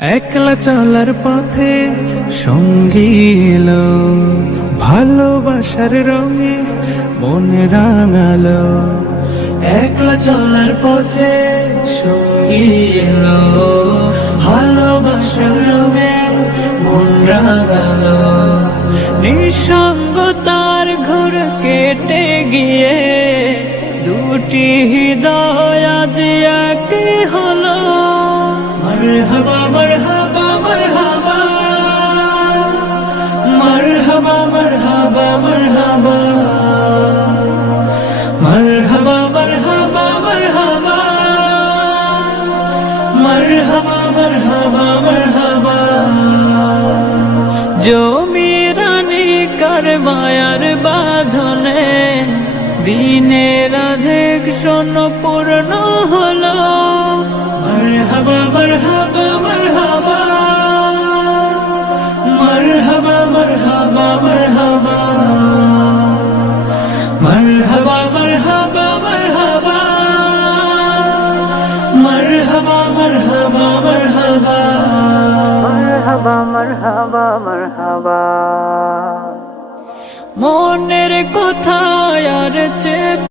একলা চলার পথে সঙ্গী এলো, ভালোবাসার রঙে মন রাঙালো। একলা চলার পথে সঙ্গী এলো, ভালোবাসার রঙে মন রাঙালো। নিঃসঙ্গতার ঘোর কেটে গিয়ে দুটি হৃদয় আজ এক হলো। মারহাবা মারহাবা মারহাবা, মারহাবা মারহাবা মারহাবা, মারহাবা মারহাবা মারহাবা, মারহাবা মারহাবা মারহাবা। জমিরানি কার মায়ার বাঁধনে দিনের আধেক শোনো পূর্ণ হলো। মারহাবা মারহাবা মারহাবা, মারহাবা মারহাবা মারহাবা, মারহাবা মারহাবা মারহাবা, মারহাবা মারহাবা মারহাবা, মারহাবা মারহাবা মারহাবা। মনের কথা আর চেয়ে